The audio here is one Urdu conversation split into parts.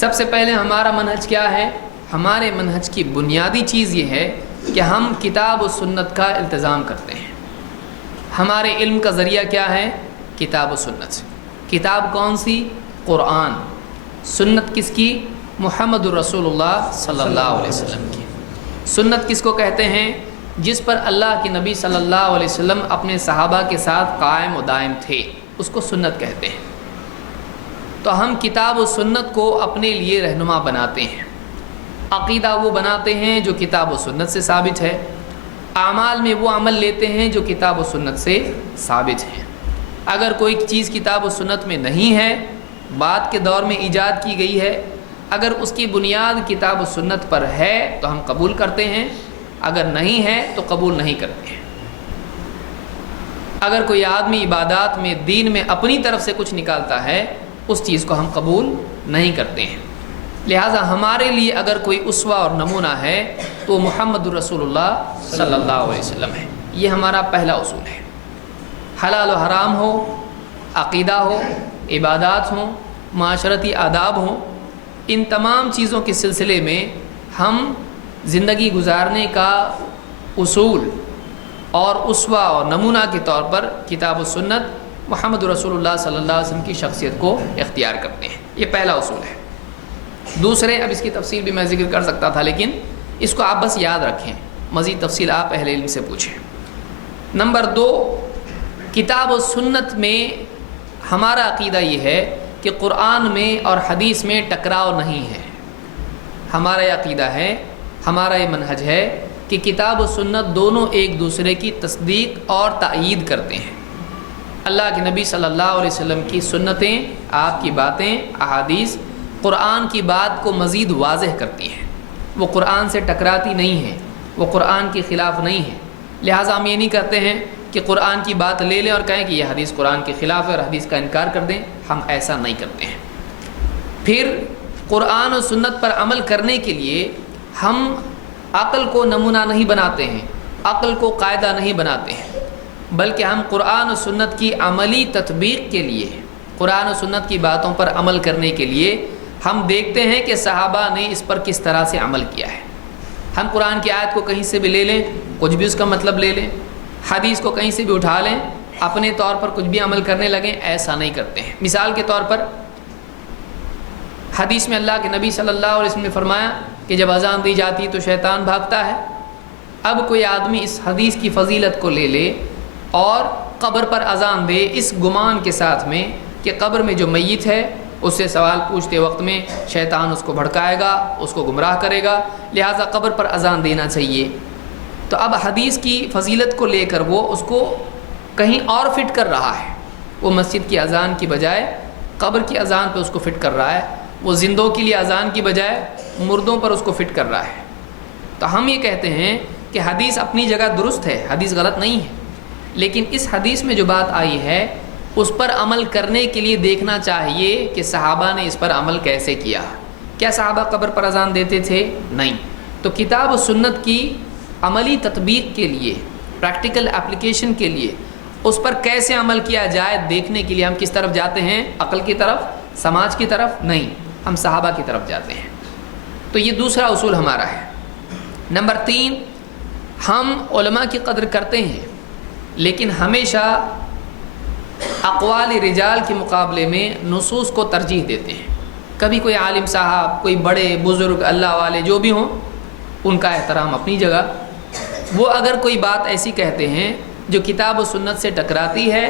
سب سے پہلے ہمارا منہج کیا ہے؟ ہمارے منہج کی بنیادی چیز یہ ہے کہ ہم کتاب و سنت کا التزام کرتے ہیں۔ ہمارے علم کا ذریعہ کیا ہے؟ کتاب و سنت سے۔ کتاب کون سی؟ قرآن۔ سنت کس کی؟ محمد الرسول اللہ صلی اللہ علیہ وسلم کی۔ سنت کس کو کہتے ہیں؟ جس پر اللہ کے نبی صلی اللہ علیہ وسلم اپنے صحابہ کے ساتھ قائم و دائم تھے، اس کو سنت کہتے ہیں۔ تو ہم کتاب و سنت کو اپنے لیے رہنما بناتے ہیں۔ عقیدہ وہ بناتے ہیں جو کتاب و سنت سے ثابت ہے، اعمال میں وہ عمل لیتے ہیں جو کتاب و سنت سے ثابت ہیں۔ اگر کوئی چیز کتاب و سنت میں نہیں ہے، بعد کے دور میں ایجاد کی گئی ہے، اگر اس کی بنیاد کتاب و سنت پر ہے تو ہم قبول کرتے ہیں، اگر نہیں ہے تو قبول نہیں کرتے ہیں۔ اگر کوئی آدمی عبادات میں، دین میں اپنی طرف سے کچھ نکالتا ہے، اس چیز کو ہم قبول نہیں کرتے ہیں۔ لہٰذا ہمارے لیے اگر کوئی اسوہ اور نمونہ ہے تو محمد الرسول اللہ صلی اللہ علیہ وسلم ہے۔ یہ ہمارا پہلا اصول ہے۔ حلال و حرام ہو، عقیدہ ہو، عبادات ہوں، معاشرتی آداب ہوں، ان تمام چیزوں کے سلسلے میں ہم زندگی گزارنے کا اصول اور اسوہ اور نمونہ کے طور پر کتاب و سنت محمد رسول اللہ صلی اللہ علیہ وسلم کی شخصیت کو اختیار کرتے ہیں۔ یہ پہلا اصول ہے۔ دوسرے، اب اس کی تفصیل بھی میں ذکر کر سکتا تھا، لیکن اس کو آپ بس یاد رکھیں، مزید تفصیل آپ اہل علم سے پوچھیں۔ نمبر 2، کتاب و سنت میں ہمارا عقیدہ یہ ہے کہ قرآن میں اور حدیث میں ٹکراؤ نہیں ہے۔ ہمارا یہ عقیدہ ہے، ہمارا یہ منہج ہے کہ کتاب و سنت دونوں ایک دوسرے کی تصدیق اور تائید کرتے ہیں۔ اللہ کے نبی صلی اللہ علیہ وسلم کی سنتیں، آپ کی باتیں، احادیث قرآن کی بات کو مزید واضح کرتی ہیں۔ وہ قرآن سے ٹکراتی نہیں ہیں، وہ قرآن کے خلاف نہیں ہیں۔ لہٰذا ہم یہ نہیں کرتے ہیں کہ قرآن کی بات لے لیں اور کہیں کہ یہ حدیث قرآن کے خلاف ہے اور حدیث کا انکار کر دیں، ہم ایسا نہیں کرتے ہیں۔ پھر قرآن و سنت پر عمل کرنے کے لیے ہم عقل کو نمونہ نہیں بناتے ہیں، عقل کو قاعدہ نہیں بناتے ہیں، بلکہ ہم قرآن و سنت کی عملی تطبیق کے لیے، قرآن و سنت کی باتوں پر عمل کرنے کے لیے ہم دیکھتے ہیں کہ صحابہ نے اس پر کس طرح سے عمل کیا ہے۔ ہم قرآن کی آیت کو کہیں سے بھی لے لیں، کچھ بھی اس کا مطلب لے لیں، حدیث کو کہیں سے بھی اٹھا لیں، اپنے طور پر کچھ بھی عمل کرنے لگیں، ایسا نہیں کرتے ہیں۔ مثال کے طور پر حدیث میں اللہ کے نبی صلی اللہ علیہ وسلم نے فرمایا کہ جب اذان دی جاتی تو شیطان بھاگتا ہے۔ اب کوئی آدمی اس حدیث کی فضیلت کو لے لے اور قبر پر اذان دے اس گمان کے ساتھ میں کہ قبر میں جو میت ہے اس سے سوال پوچھتے وقت میں شیطان اس کو بھڑکائے گا، اس کو گمراہ کرے گا، لہٰذا قبر پر اذان دینا چاہیے۔ تو اب حدیث کی فضیلت کو لے کر وہ اس کو کہیں اور فٹ کر رہا ہے، وہ مسجد کی اذان کی بجائے قبر کی اذان پہ اس کو فٹ کر رہا ہے، وہ زندوں کے لیے اذان کی بجائے مردوں پر اس کو فٹ کر رہا ہے۔ تو ہم یہ کہتے ہیں کہ حدیث اپنی جگہ درست ہے، حدیث غلط نہیں ہے، لیکن اس حدیث میں جو بات آئی ہے اس پر عمل کرنے کے لیے دیکھنا چاہیے کہ صحابہ نے اس پر عمل کیسے کیا۔ کیا صحابہ قبر پر اذان دیتے تھے؟ نہیں۔ تو کتاب و سنت کی عملی تطبیق کے لیے، پریکٹیکل اپلیکیشن کے لیے اس پر کیسے عمل کیا جائے دیکھنے کے لیے ہم کس طرف جاتے ہیں؟ عقل کی طرف، سماج کی طرف نہیں، ہم صحابہ کی طرف جاتے ہیں۔ تو یہ دوسرا اصول ہمارا ہے۔ نمبر 3، ہم علماء کی قدر کرتے ہیں لیکن ہمیشہ اقوال رجال کے مقابلے میں نصوص کو ترجیح دیتے ہیں۔ کبھی کوئی عالم صاحب، کوئی بڑے بزرگ اللہ والے جو بھی ہوں، ان کا احترام اپنی جگہ، وہ اگر کوئی بات ایسی کہتے ہیں جو کتاب و سنت سے ٹکراتی ہے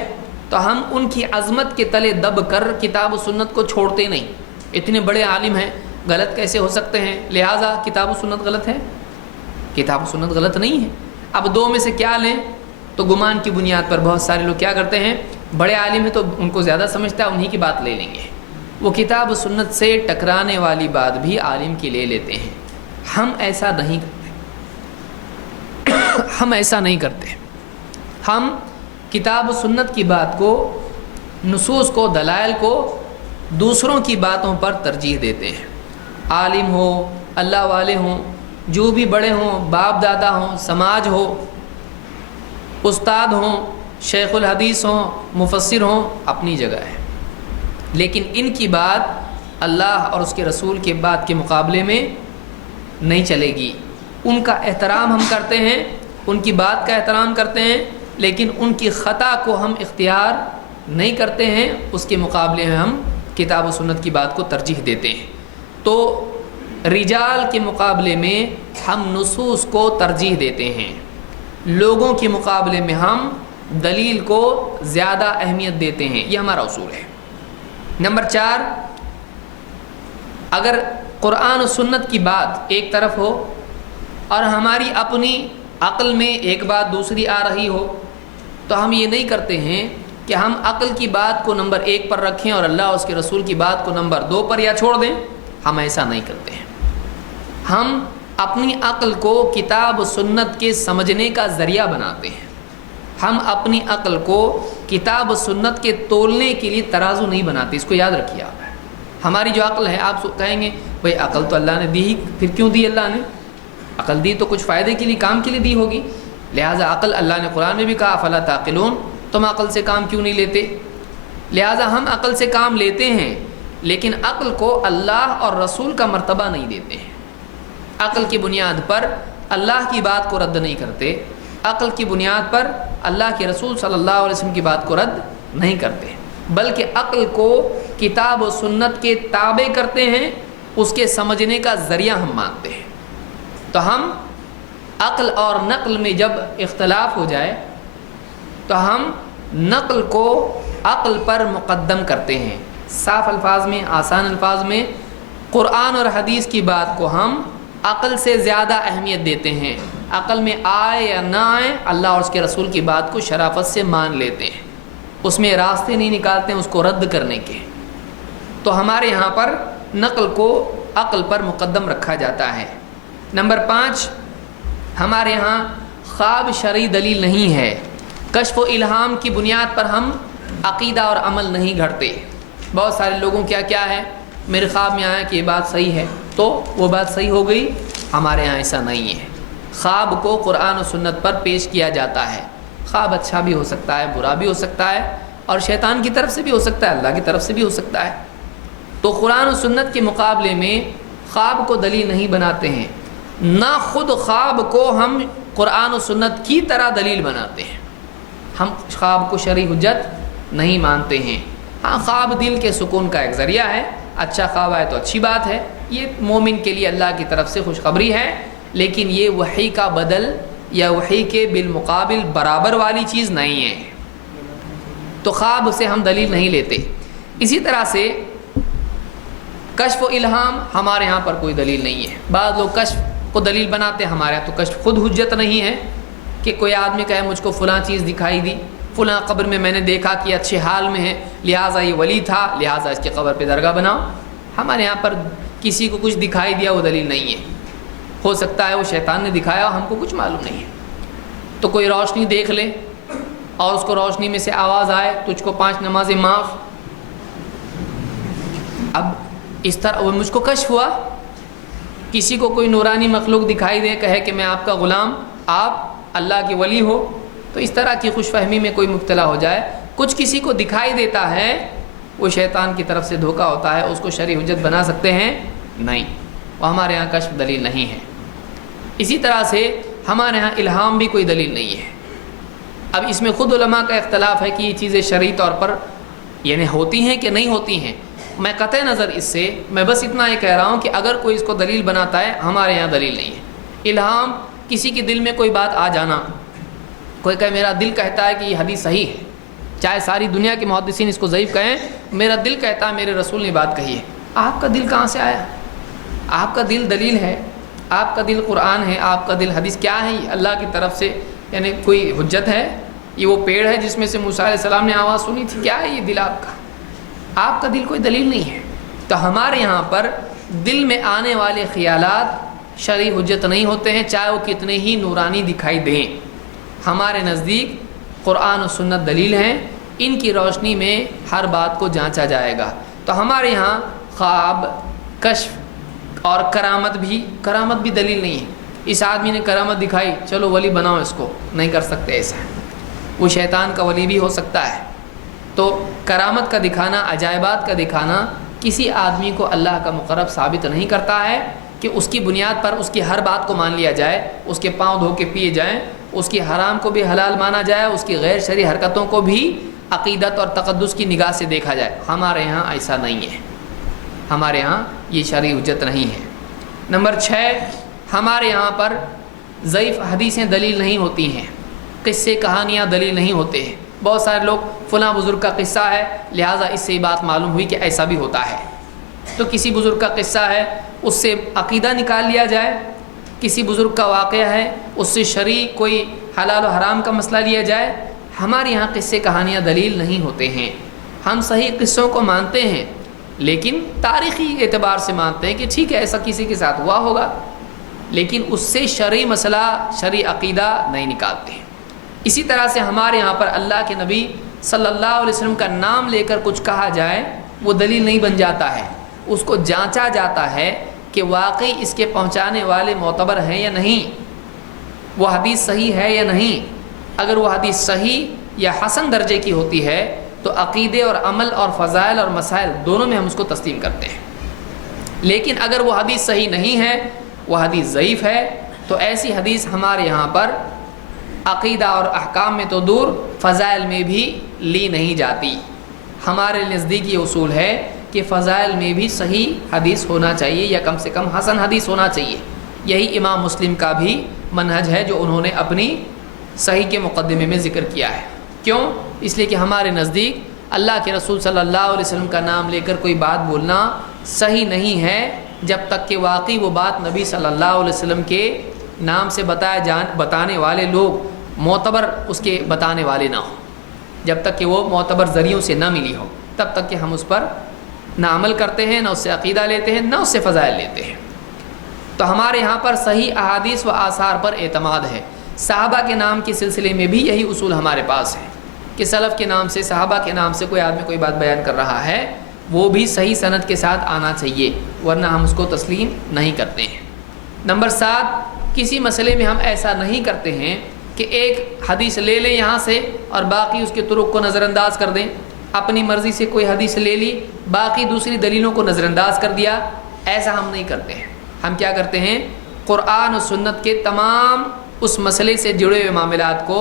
تو ہم ان کی عظمت کے تلے دب کر کتاب و سنت کو چھوڑتے نہیں۔ اتنے بڑے عالم ہیں، غلط کیسے ہو سکتے ہیں؟ لہٰذا کتاب و سنت غلط ہے؟ کتاب و سنت غلط نہیں ہے۔ اب دو میں سے کیا لیں؟ تو گمان کی بنیاد پر بہت سارے لوگ کیا کرتے ہیں، بڑے عالم ہیں تو ان کو زیادہ سمجھتا ہے، انہی کی بات لے لیں گے۔ وہ کتاب و سنت سے ٹکرانے والی بات بھی عالم کی لے لیتے ہیں۔ ہم ایسا نہیں کرتے، ہم ایسا نہیں کرتے۔ ہم کتاب و سنت کی بات کو، نصوص کو، دلائل کو دوسروں کی باتوں پر ترجیح دیتے ہیں۔ عالم ہو، اللہ والے ہوں، جو بھی بڑے ہوں، باپ دادا ہوں، سماج ہو، استاد ہوں، شیخ الحدیث ہوں، مفسر ہوں، اپنی جگہ ہے، لیکن ان کی بات اللہ اور اس کے رسول کے بات کے مقابلے میں نہیں چلے گی۔ ان کا احترام ہم کرتے ہیں، ان کی بات کا احترام کرتے ہیں، لیکن ان کی خطا کو ہم اختیار نہیں کرتے ہیں، اس کے مقابلے میں ہم کتاب و سنت کی بات کو ترجیح دیتے ہیں۔ تو رجال کے مقابلے میں ہم نصوص کو ترجیح دیتے ہیں، لوگوں کے مقابلے میں ہم دلیل کو زیادہ اہمیت دیتے ہیں، یہ ہمارا اصول ہے۔ نمبر 4، اگر قرآن و سنت کی بات ایک طرف ہو اور ہماری اپنی عقل میں ایک بات دوسری آ رہی ہو، تو ہم یہ نہیں کرتے ہیں کہ ہم عقل کی بات کو نمبر 1 پر رکھیں اور اللہ اور اس کے رسول کی بات کو نمبر 2 پر یا چھوڑ دیں۔ ہم ایسا نہیں کرتے ہیں۔ ہم اپنی عقل کو کتاب و سنت کے سمجھنے کا ذریعہ بناتے ہیں۔ ہم اپنی عقل کو کتاب و سنت کے تولنے کے لیے ترازو نہیں بناتے، اس کو یاد رکھیے آپ۔ ہماری جو عقل ہے، آپ کہیں گے بھئی عقل تو اللہ نے دی ہی، پھر کیوں دی اللہ نے؟ عقل دی تو کچھ فائدے کے لیے، کام کے لیے دی ہوگی، لہٰذا عقل اللہ نے قرآن میں بھی کہا افلا تعقلون، تم عقل سے کام کیوں نہیں لیتے؟ لہٰذا ہم عقل سے کام لیتے ہیں، لیکن عقل کو اللہ اور رسول کا مرتبہ نہیں دیتے ہیں۔ عقل کی بنیاد پر اللہ کی بات کو رد نہیں کرتے، عقل کی بنیاد پر اللہ کے رسول صلی اللہ علیہ وسلم کی بات کو رد نہیں کرتے، بلکہ عقل کو کتاب و سنت کے تابع کرتے ہیں، اس کے سمجھنے کا ذریعہ ہم مانتے ہیں۔ تو ہم عقل اور نقل میں جب اختلاف ہو جائے تو ہم نقل کو عقل پر مقدم کرتے ہیں۔ صاف الفاظ میں، آسان الفاظ میں، قرآن اور حدیث کی بات کو ہم عقل سے زیادہ اہمیت دیتے ہیں۔ عقل میں آئے یا نہ آئے، اللہ اور اس کے رسول کی بات کو شرافت سے مان لیتے ہیں، اس میں راستے نہیں نکالتے ہیں اس کو رد کرنے کے۔ تو ہمارے یہاں پر نقل کو عقل پر مقدم رکھا جاتا ہے۔ نمبر 5، ہمارے یہاں خواب شرعی دلیل نہیں ہے۔ کشف و الہام کی بنیاد پر ہم عقیدہ اور عمل نہیں گھڑتے۔ بہت سارے لوگوں کیا ہے، میرے خواب میں آیا کہ یہ بات صحیح ہے تو وہ بات صحیح ہو گئی۔ ہمارے یہاں ایسا نہیں ہے۔ خواب کو قرآن و سنت پر پیش کیا جاتا ہے۔ خواب اچھا بھی ہو سکتا ہے، برا بھی ہو سکتا ہے، اور شیطان کی طرف سے بھی ہو سکتا ہے، اللہ کی طرف سے بھی ہو سکتا ہے۔ تو قرآن و سنت کے مقابلے میں خواب کو دلیل نہیں بناتے ہیں، نہ خود خواب کو ہم قرآن و سنت کی طرح دلیل بناتے ہیں۔ ہم خواب کو شرعی حجت نہیں مانتے ہیں۔ ہاں، خواب دل کے سکون کا ایک ذریعہ ہے، اچھا خواب آئے تو اچھی بات ہے، یہ مومن کے لیے اللہ کی طرف سے خوشخبری ہے، لیکن یہ وحی کا بدل یا وحی کے بالمقابل برابر والی چیز نہیں ہے۔ تو خواب سے ہم دلیل نہیں لیتے۔ اسی طرح سے کشف و الہام ہمارے ہاں پر کوئی دلیل نہیں ہے۔ بعض لوگ کشف کو دلیل بناتے ہیں، ہمارے یہاں تو کشف خود حجت نہیں ہے کہ کوئی آدمی کہے مجھ کو فلاں چیز دکھائی دی، فلاں قبر میں میں نے دیکھا کہ اچھے حال میں ہے، لہٰذا یہ ولی تھا، لہٰذا اس کے قبر پہ درگاہ بناؤ۔ ہمارے یہاں پر کسی کو کچھ دکھائی دیا وہ دلیل نہیں ہے۔ ہو سکتا ہے وہ شیطان نے دکھایا، ہم کو کچھ معلوم نہیں ہے۔ تو کوئی روشنی دیکھ لے اور اس کو روشنی میں سے آواز آئے تجھ کو 5 نمازیں معاف، اب اس طرح وہ مجھ کو کشف ہوا۔ کسی کو کوئی نورانی مخلوق دکھائی دے، کہے کہ میں آپ کا غلام، آپ اللہ کے ولی ہو، تو اس طرح کی خوش فہمی میں کوئی مبتلا ہو جائے، کچھ کسی کو دکھائی دیتا ہے، وہ شیطان کی طرف سے دھوکہ ہوتا ہے، اس کو شرعی حجت بنا سکتے ہیں؟ نہیں، وہ ہمارے ہاں کشف دلیل نہیں ہے۔ اسی طرح سے ہمارے ہاں الہام بھی کوئی دلیل نہیں ہے۔ اب اس میں خود علماء کا اختلاف ہے کہ یہ چیزیں شرعی طور پر یعنی ہوتی ہیں کہ نہیں ہوتی ہیں۔ میں قطع نظر اس سے میں بس اتنا یہ کہہ رہا ہوں کہ اگر کوئی اس کو دلیل بناتا ہے، ہمارے یہاں دلیل نہیں ہے۔ الہام کسی کے دل میں کوئی بات آ جانا، کوئی کہے میرا دل کہتا ہے کہ یہ حدیث صحیح ہے، چاہے ساری دنیا کے محدثین اس کو ضعیف کہیں، میرا دل کہتا ہے میرے رسول نے بات کہی ہے۔ آپ کا دل کہاں سے آیا؟ آپ کا دل دلیل ہے، آپ کا دل قرآن ہے، آپ کا دل حدیث کیا ہے؟ یہ اللہ کی طرف سے یعنی کوئی حجت ہے؟ یہ وہ پیڑ ہے جس میں سے موسیٰ علیہ السلام نے آواز سنی تھی؟ کیا ہے یہ دل آپ کا؟ آپ کا دل کوئی دلیل نہیں ہے۔ تو ہمارے یہاں پر دل میں آنے والے خیالات شرعی حجت نہیں ہوتے ہیں، چاہے وہ کتنے ہی نورانی دکھائی دیں۔ ہمارے نزدیک قرآن و سنت دلیل ہیں، ان کی روشنی میں ہر بات کو جانچا جائے گا۔ تو ہمارے یہاں خواب، کشف اور کرامت بھی دلیل نہیں ہے۔ اس آدمی نے کرامت دکھائی، چلو ولی بناؤ اس کو، نہیں کر سکتے ایسا، وہ شیطان کا ولی بھی ہو سکتا ہے۔ تو کرامت کا دکھانا، عجائبات کا دکھانا کسی آدمی کو اللہ کا مقرب ثابت نہیں کرتا ہے کہ اس کی بنیاد پر اس کی ہر بات کو مان لیا جائے، اس کے پاؤں دھو کے پیے جائیں، اس کی حرام کو بھی حلال مانا جائے، اس کی غیر شرعی حرکتوں کو بھی عقیدت اور تقدس کی نگاہ سے دیکھا جائے۔ ہمارے ہاں ایسا نہیں ہے، ہمارے ہاں یہ شرعی حجت نہیں ہے۔ نمبر 6، ہمارے یہاں پر ضعیف حدیثیں دلیل نہیں ہوتی ہیں، قصے کہانیاں دلیل نہیں ہوتے ہیں۔ بہت سارے لوگ فلاں بزرگ کا قصہ ہے لہٰذا اس سے یہ بات معلوم ہوئی کہ ایسا بھی ہوتا ہے، تو کسی بزرگ کا قصہ ہے اس سے عقیدہ نکال لیا جائے، کسی بزرگ کا واقعہ ہے اس سے شرعی کوئی حلال و حرام کا مسئلہ لیا جائے۔ ہمارے یہاں قصے کہانیاں دلیل نہیں ہوتے ہیں۔ ہم صحیح قصوں کو مانتے ہیں لیکن تاریخی اعتبار سے مانتے ہیں کہ ٹھیک ہے ایسا کسی کے ساتھ ہوا ہوگا، لیکن اس سے شرعی مسئلہ شرعی عقیدہ نہیں نکالتے ہیں۔ اسی طرح سے ہمارے یہاں پر اللہ کے نبی صلی اللہ علیہ وسلم کا نام لے کر کچھ کہا جائے وہ دلیل نہیں بن جاتا ہے، اس کو جانچا جاتا ہے کہ واقعی اس کے پہنچانے والے معتبر ہیں یا نہیں، وہ حدیث صحیح ہے یا نہیں۔ اگر وہ حدیث صحیح یا حسن درجے کی ہوتی ہے تو عقیدے اور عمل اور فضائل اور مسائل دونوں میں ہم اس کو تسلیم کرتے ہیں، لیکن اگر وہ حدیث صحیح نہیں ہے، وہ حدیث ضعیف ہے، تو ایسی حدیث ہمارے یہاں پر عقیدہ اور احکام میں تو دور فضائل میں بھی لی نہیں جاتی۔ ہمارے نزدیک یہ اصول ہے کہ فضائل میں بھی صحیح حدیث ہونا چاہیے یا کم سے کم حسن حدیث ہونا چاہیے۔ یہی امام مسلم کا بھی منہج ہے جو انہوں نے اپنی صحیح کے مقدمے میں ذکر کیا ہے۔ کیوں؟ اس لیے کہ ہمارے نزدیک اللہ کے رسول صلی اللہ علیہ وسلم کا نام لے کر کوئی بات بولنا صحیح نہیں ہے جب تک کہ واقعی وہ بات نبی صلی اللہ علیہ وسلم کے نام سے بتانے والے لوگ معتبر اس کے بتانے والے نہ ہوں، جب تک کہ وہ معتبر ذریعوں سے نہ ملی ہو تب تک کہ ہم اس پر نہ عمل کرتے ہیں، نہ اس سے عقیدہ لیتے ہیں، نہ اس سے فضائل لیتے ہیں۔ تو ہمارے یہاں پر صحیح احادیث و آثار پر اعتماد ہے۔ صحابہ کے نام کے سلسلے میں بھی یہی اصول ہمارے پاس ہے کہ سلف کے نام سے، صحابہ کے نام سے کوئی آدمی کوئی بات بیان کر رہا ہے وہ بھی صحیح سند کے ساتھ آنا چاہیے، ورنہ ہم اس کو تسلیم نہیں کرتے ہیں۔ نمبر 7، کسی مسئلے میں ہم ایسا نہیں کرتے ہیں کہ ایک حدیث لے لیں یہاں سے اور باقی اس کے طرق کو نظر انداز کر دیں، اپنی مرضی سے کوئی حدیث لے لی باقی دوسری دلیلوں کو نظر انداز کر دیا، ایسا ہم نہیں کرتے ہیں۔ ہم کیا کرتے ہیں؟ قرآن و سنت کے تمام اس مسئلے سے جڑے ہوئے معاملات کو،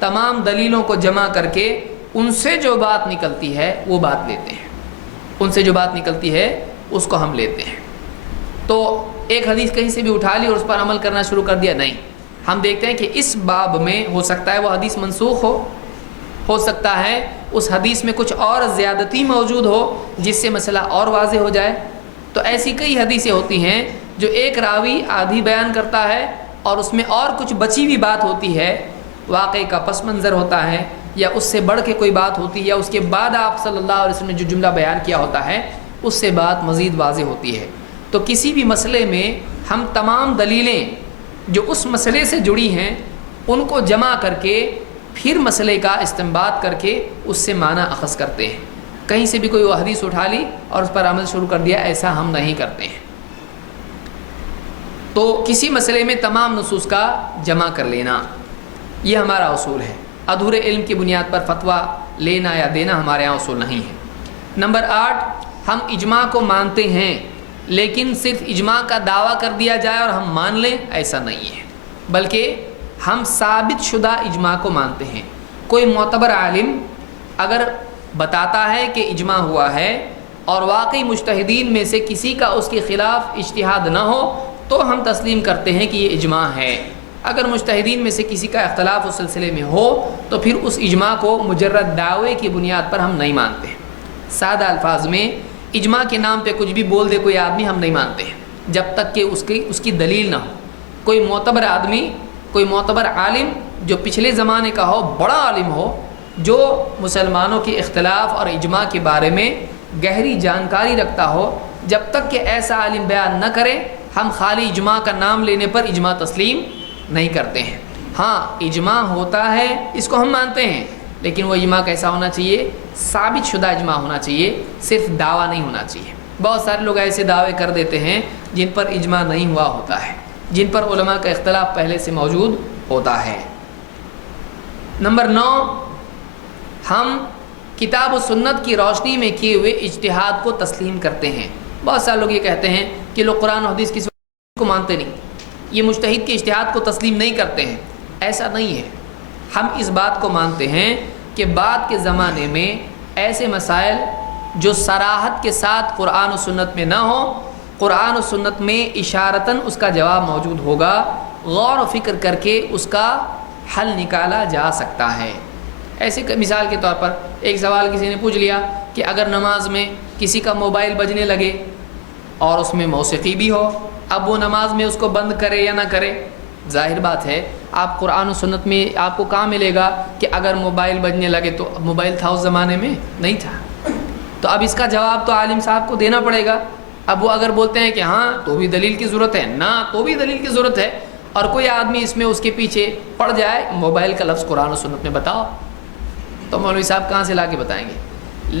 تمام دلیلوں کو جمع کر کے ان سے جو بات نکلتی ہے وہ بات لیتے ہیں، ان سے جو بات نکلتی ہے اس کو ہم لیتے ہیں۔ تو ایک حدیث کہیں سے بھی اٹھا لی اور اس پر عمل کرنا شروع کر دیا، نہیں، ہم دیکھتے ہیں کہ اس باب میں ہو سکتا ہے وہ حدیث منسوخ ہو سکتا ہے اس حدیث میں کچھ اور زیادتی موجود ہو جس سے مسئلہ اور واضح ہو جائے۔ تو ایسی کئی حدیثیں ہوتی ہیں جو ایک راوی آدھی بیان کرتا ہے اور اس میں اور کچھ بچی ہوئی بات ہوتی ہے، واقعے کا پس منظر ہوتا ہے یا اس سے بڑھ کے کوئی بات ہوتی ہے، یا اس کے بعد آپ صلی اللہ علیہ وسلم نے جو جملہ بیان کیا ہوتا ہے اس سے بات مزید واضح ہوتی ہے۔ تو کسی بھی مسئلے میں ہم تمام دلیلیں جو اس مسئلے سے جڑی ہیں ان کو جمع کر کے پھر مسئلے کا استنباط کر کے اس سے معنی اخذ کرتے ہیں۔ کہیں سے بھی کوئی وہ حدیث اٹھا لی اور اس پر عمل شروع کر دیا، ایسا ہم نہیں کرتے ہیں۔ تو کسی مسئلے میں تمام نصوص کا جمع کر لینا یہ ہمارا اصول ہے۔ ادھورے علم کی بنیاد پر فتویٰ لینا یا دینا ہمارے یہاں اصول نہیں ہے۔ نمبر 8، ہم اجماع کو مانتے ہیں لیکن صرف اجماع کا دعویٰ کر دیا جائے اور ہم مان لیں، ایسا نہیں ہے، بلکہ ہم ثابت شدہ اجماع کو مانتے ہیں۔ کوئی معتبر عالم اگر بتاتا ہے کہ اجماع ہوا ہے اور واقعی مجتہدین میں سے کسی کا اس کے خلاف اجتہاد نہ ہو تو ہم تسلیم کرتے ہیں کہ یہ اجماع ہے۔ اگر مجتہدین میں سے کسی کا اختلاف اس سلسلے میں ہو تو پھر اس اجماع کو مجرد دعوے کی بنیاد پر ہم نہیں مانتے۔ سادہ الفاظ میں اجماع کے نام پہ کچھ بھی بول دے کوئی آدمی، ہم نہیں مانتے ہیں جب تک کہ اس کی دلیل نہ ہو۔ کوئی معتبر آدمی، کوئی معتبر عالم جو پچھلے زمانے کا ہو، بڑا عالم ہو، جو مسلمانوں کے اختلاف اور اجماع کے بارے میں گہری جانکاری رکھتا ہو، جب تک کہ ایسا عالم بیان نہ کرے ہم خالی اجماع کا نام لینے پر اجماع تسلیم نہیں کرتے ہیں۔ ہاں اجماع ہوتا ہے اس کو ہم مانتے ہیں، لیکن وہ اجماع کیسا ہونا چاہیے؟ ثابت شدہ اجماع ہونا چاہیے، صرف دعویٰ نہیں ہونا چاہیے۔ بہت سارے لوگ ایسے دعوے کر دیتے ہیں جن پر اجماع نہیں ہوا ہوتا ہے، جن پر علماء کا اختلاف پہلے سے موجود ہوتا ہے۔ نمبر 9، ہم کتاب و سنت کی روشنی میں کیے ہوئے اجتہاد کو تسلیم کرتے ہیں۔ بہت سارے لوگ یہ کہتے ہیں کہ لوگ قرآن و حدیث کسی کو مانتے نہیں، یہ مجتہد کے اجتہاد کو تسلیم نہیں کرتے ہیں۔ ایسا نہیں ہے، ہم اس بات کو مانتے ہیں کہ بعد کے زمانے میں ایسے مسائل جو صراحت کے ساتھ قرآن و سنت میں نہ ہو، قرآن و سنت میں اشارتاً اس کا جواب موجود ہوگا، غور و فکر کر کے اس کا حل نکالا جا سکتا ہے۔ ایسے مثال کے طور پر ایک سوال کسی نے پوچھ لیا کہ اگر نماز میں کسی کا موبائل بجنے لگے اور اس میں موسیقی بھی ہو، اب وہ نماز میں اس کو بند کرے یا نہ کرے؟ ظاہر بات ہے، آپ قرآن و سنت میں آپ کو کہاں ملے گا کہ اگر موبائل بجنے لگے؟ تو موبائل تھا اس زمانے میں؟ نہیں تھا۔ تو اب اس کا جواب تو عالم صاحب کو دینا پڑے گا۔ اب وہ اگر بولتے ہیں کہ ہاں تو بھی دلیل کی ضرورت ہے، نہ تو بھی دلیل کی ضرورت ہے، اور کوئی آدمی اس میں اس کے پیچھے پڑ جائے موبائل کا لفظ قرآن و سنت میں بتاؤ، تو مولوی صاحب کہاں سے لا کے بتائیں گے؟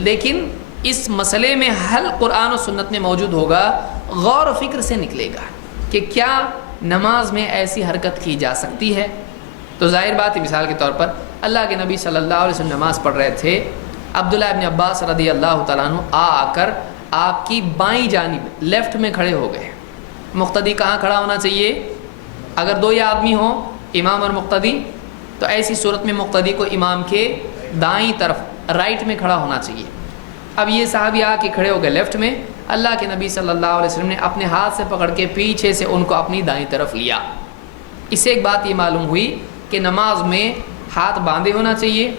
لیکن اس مسئلے میں حل قرآن و سنت میں موجود ہوگا، غور و فکر سے نکلے گا کہ کیا نماز میں ایسی حرکت کی جا سکتی ہے۔ تو ظاہر بات ہے، مثال کے طور پر اللہ کے نبی صلی اللہ علیہ وسلم نماز پڑھ رہے تھے، عبداللہ ابن عباس رضی اللہ تعالیٰ عنہ آ کر آپ کی بائیں جانب لیفٹ میں کھڑے ہو گئے۔ مقتدی کہاں کھڑا ہونا چاہیے؟ اگر دو ہی آدمی ہوں، امام اور مقتدی، تو ایسی صورت میں مقتدی کو امام کے دائیں طرف رائٹ میں کھڑا ہونا چاہیے۔ اب یہ صحابی آ کے کھڑے ہو گئے لیفٹ میں، اللہ کے نبی صلی اللہ علیہ وسلم نے اپنے ہاتھ سے پکڑ کے پیچھے سے ان کو اپنی دائیں طرف لیا۔ اس سے ایک بات یہ معلوم ہوئی کہ نماز میں ہاتھ باندھے ہونا چاہیے،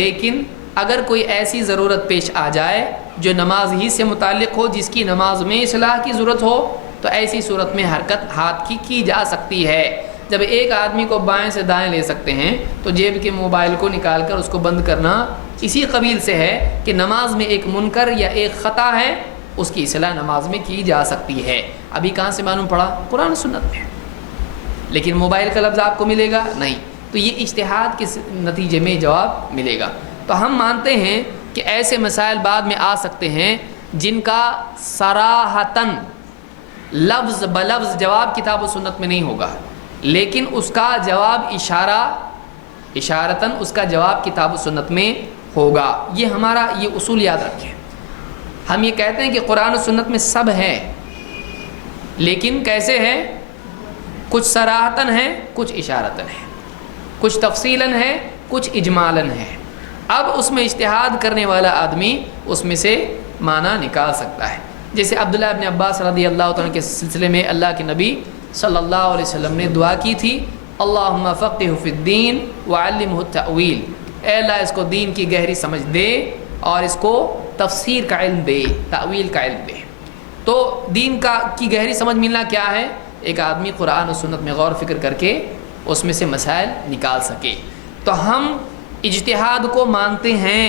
لیکن اگر کوئی ایسی ضرورت پیش آ جائے جو نماز ہی سے متعلق ہو، جس کی نماز میں اصلاح کی ضرورت ہو، تو ایسی صورت میں حرکت ہاتھ کی جا سکتی ہے۔ جب ایک آدمی کو بائیں سے دائیں لے سکتے ہیں تو جیب کے موبائل کو نکال کر اس کو بند کرنا اسی قبیل سے ہے کہ نماز میں ایک منکر یا ایک خطا ہے، اس کی اصلاح نماز میں کی جا سکتی ہے۔ ابھی کہاں سے معلوم پڑا؟ قرآن و سنت میں۔ لیکن موبائل کا لفظ آپ کو ملے گا نہیں، تو یہ اجتہاد کے نتیجے میں جواب ملے گا۔ تو ہم مانتے ہیں کہ ایسے مسائل بعد میں آ سکتے ہیں جن کا صراحتاً لفظ بلفظ جواب کتاب و سنت میں نہیں ہوگا، لیکن اس کا جواب اشارتاً اس کا جواب کتاب و سنت میں ہوگا۔ یہ ہمارا یہ اصول یاد رکھیں۔ ہم یہ کہتے ہیں کہ قرآن و سنت میں سب ہے، لیکن کیسے ہے؟ کچھ صراحتاً ہے، کچھ اشارتاً ہے، کچھ تفصیلاً ہے، کچھ اجمالاً ہے۔ اب اس میں اجتہاد کرنے والا آدمی اس میں سے معنی نکال سکتا ہے۔ جیسے عبداللہ ابن عباس رضی اللہ تعالیٰ کے سلسلے میں اللہ کے نبی صلی اللہ علیہ وسلم نے دعا کی تھی، اللہم فقہہ فی الدین وعلمہ التأویل، اے اللہ اس کو دین کی گہری سمجھ دے اور اس کو تفسیر کا علم دے، تأویل کا علم دے۔ تو دین کی گہری سمجھ ملنا کیا ہے؟ ایک آدمی قرآن و سنت میں غور فکر کر کے اس میں سے مسائل نکال سکے۔ تو ہم اجتہاد کو مانتے ہیں،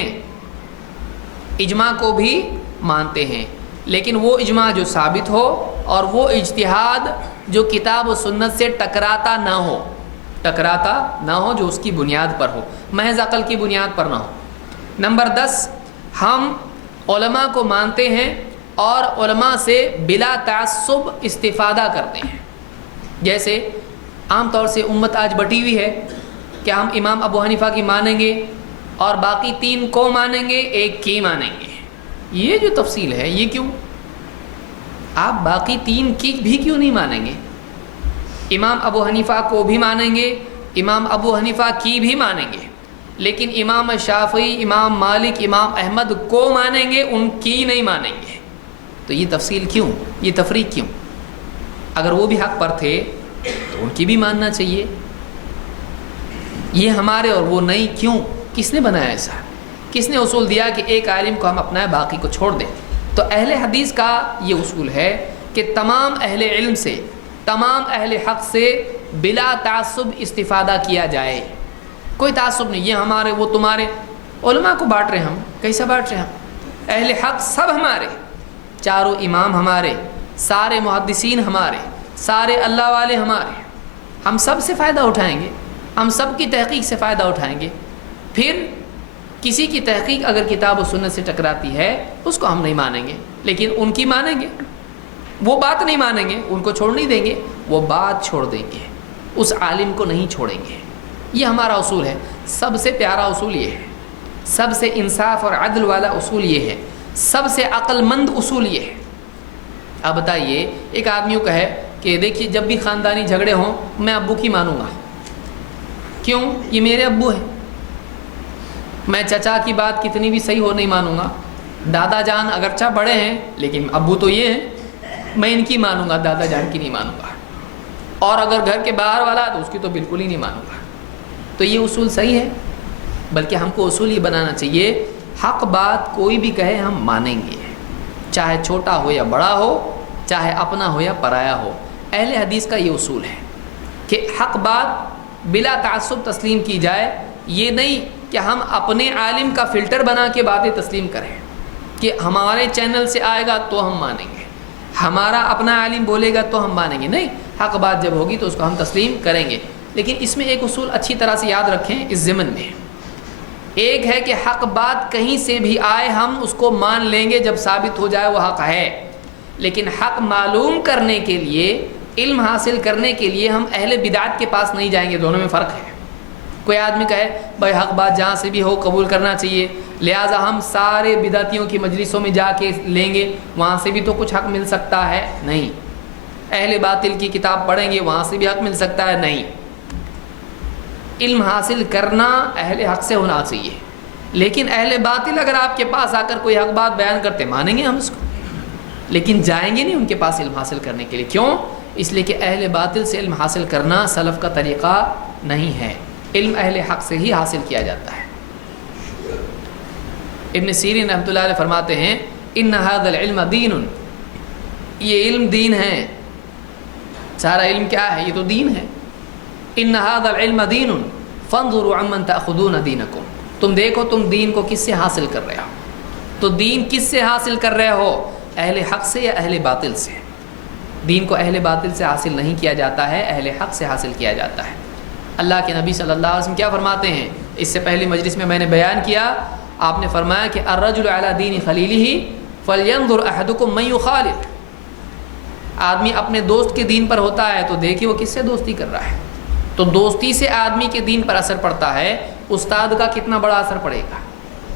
اجماع کو بھی مانتے ہیں، لیکن وہ اجماع جو ثابت ہو اور وہ اجتہاد جو کتاب و سنت سے ٹکراتا نہ ہو، جو اس کی بنیاد پر ہو، محض عقل کی بنیاد پر نہ ہو۔ نمبر 10، ہم علماء کو مانتے ہیں اور علماء سے بلا تعصب استفادہ کرتے ہیں۔ جیسے عام طور سے امت آج بٹی ہوئی ہے کہ ہم امام ابو حنیفہ کی مانیں گے اور باقی 3 کو مانیں گے، ایک کی مانیں گے۔ یہ جو تفصیل ہے یہ کیوں؟ آپ باقی 3 کی بھی کیوں نہیں مانیں گے؟ امام ابو حنیفہ کو بھی مانیں گے، امام ابو حنیفہ کی بھی مانیں گے، لیکن امام شافعی، امام مالک، امام احمد کو مانیں گے، ان کی نہیں مانیں گے۔ تو یہ تفصیل کیوں؟ یہ تفریق کیوں؟ اگر وہ بھی حق پر تھے تو ان کی بھی ماننا چاہیے۔ یہ ہمارے اور وہ نہیں کیوں؟ کس نے بنایا ایسا؟ کس نے اصول دیا کہ ایک عالم کو ہم اپنائیں باقی کو چھوڑ دیں؟ تو اہل حدیث کا یہ اصول ہے کہ تمام اہل علم سے، تمام اہل حق سے بلا تعصب استفادہ کیا جائے۔ کوئی تعصب نہیں، یہ ہمارے وہ تمہارے۔ علماء کو بانٹ رہے ہم، کیسا بانٹ رہے ہم؟ اہل حق سب ہمارے، چاروں امام ہمارے، سارے محدثین ہمارے، سارے اللہ والے ہمارے، ہم سب سے فائدہ اٹھائیں گے، ہم سب کی تحقیق سے فائدہ اٹھائیں گے۔ پھر کسی کی تحقیق اگر کتاب و سنت سے ٹکراتی ہے اس کو ہم نہیں مانیں گے، لیکن ان کی مانیں گے۔ وہ بات نہیں مانیں گے، ان کو چھوڑ نہیں دیں گے، وہ بات چھوڑ دیں گے، اس عالم کو نہیں چھوڑیں گے۔ یہ ہمارا اصول ہے، سب سے پیارا اصول یہ ہے، سب سے انصاف اور عدل والا اصول یہ ہے، سب سے عقل مند اصول یہ ہے۔ اب بتائیے ایک آدمی کو کہے کہ دیکھیے جب بھی خاندانی جھگڑے ہوں میں ابو کی مانوں گا، کیوں؟ یہ میرے ابو ہیں، میں چچا کی بات کتنی بھی صحیح ہو نہیں مانوں گا، دادا جان اگرچہ بڑے ہیں لیکن ابو تو یہ ہیں، میں ان کی مانوں گا، دادا جان کی نہیں مانوں گا، اور اگر گھر کے باہر والا تو اس کی تو بالکل ہی نہیں مانوں گا۔ تو یہ اصول صحیح ہے؟ بلکہ ہم کو اصول یہ بنانا چاہیے حق بات کوئی بھی کہے ہم مانیں گے، چاہے چھوٹا ہو یا بڑا ہو، چاہے اپنا ہو یا پرایا ہو۔ اہل حدیث کا یہ اصول ہے کہ حق بات بلا تعصب تسلیم کی جائے، یہ نہیں کہ ہم اپنے عالم کا فلٹر بنا کے باتیں تسلیم کریں کہ ہمارے چینل سے آئے گا تو ہم مانیں گے، ہمارا اپنا عالم بولے گا تو ہم مانیں گے، نہیں، حق بات جب ہوگی تو اس کو ہم تسلیم کریں گے۔ لیکن اس میں ایک اصول اچھی طرح سے یاد رکھیں اس ضمن میں، ایک ہے کہ حق بات کہیں سے بھی آئے ہم اس کو مان لیں گے جب ثابت ہو جائے وہ حق ہے، لیکن حق معلوم کرنے کے لیے، علم حاصل کرنے کے لیے ہم اہل بدعت کے پاس نہیں جائیں گے، دونوں میں فرق ہے۔ کوئی آدمی کہے بھائی حق بات جہاں سے بھی ہو قبول کرنا چاہیے، لہٰذا ہم سارے بدعتیوں کی مجلسوں میں جا کے لیں گے، وہاں سے بھی تو کچھ حق مل سکتا ہے، نہیں۔ اہل باطل کی کتاب پڑھیں گے، وہاں سے بھی حق مل سکتا ہے، نہیں۔ علم حاصل کرنا اہل حق سے ہونا چاہیے، لیکن اہل باطل اگر آپ کے پاس آ کر کوئی حق بات بیان کرتے مانیں گے ہم اس کو، لیکن جائیں گے نہیں ان کے پاس علم حاصل کرنے کے لیے۔ کیوں؟ اس لیے کہ اہل باطل سے علم حاصل کرنا سلف کا طریقہ نہیں ہے، علم اہل حق سے ہی حاصل کیا جاتا ہے۔ ابن سیرین رحمۃ اللہ علیہ فرماتے ہیں ان ھذا العلم دین، یہ علم دین ہے، سارا علم کیا ہے؟ یہ تو دین ہے۔ ان ھذا العلم دین فانظروا عمن تأخذون دینکم، تم دیکھو تم دین کو کس سے حاصل کر رہے ہو، تو دین کس سے حاصل کر رہے ہو؟ اہل حق سے یا اہل باطل سے؟ دین کو اہل باطل سے حاصل نہیں کیا جاتا ہے، اہل حق سے حاصل کیا جاتا ہے۔ اللہ کے نبی صلی اللہ علیہ وسلم کیا فرماتے ہیں؟ اس سے پہلی مجلس میں میں نے بیان کیا، آپ نے فرمایا کہ الرجل علی دین خلیلہ فلینظر احدکم من یخالل، آدمی اپنے دوست کے دین پر ہوتا ہے تو دیکھیے وہ کس سے دوستی کر رہا ہے۔ تو دوستی سے آدمی کے دین پر اثر پڑتا ہے، استاد کا کتنا بڑا اثر پڑے گا۔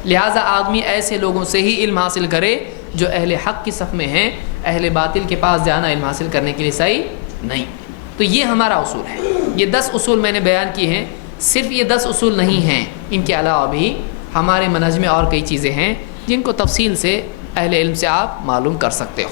لہٰذا آدمی ایسے لوگوں سے ہی علم حاصل کرے جو اہل حق کی صف میں ہیں، اہل باطل کے پاس جانا علم حاصل کرنے کے لیے صحیح نہیں۔ تو یہ ہمارا اصول ہے، یہ 10 اصول میں نے بیان کیے ہیں، صرف یہ 10 اصول نہیں ہیں، ان کے علاوہ بھی ہمارے منہج میں اور کئی چیزیں ہیں جن کو تفصیل سے اہل علم سے آپ معلوم کر سکتے ہو۔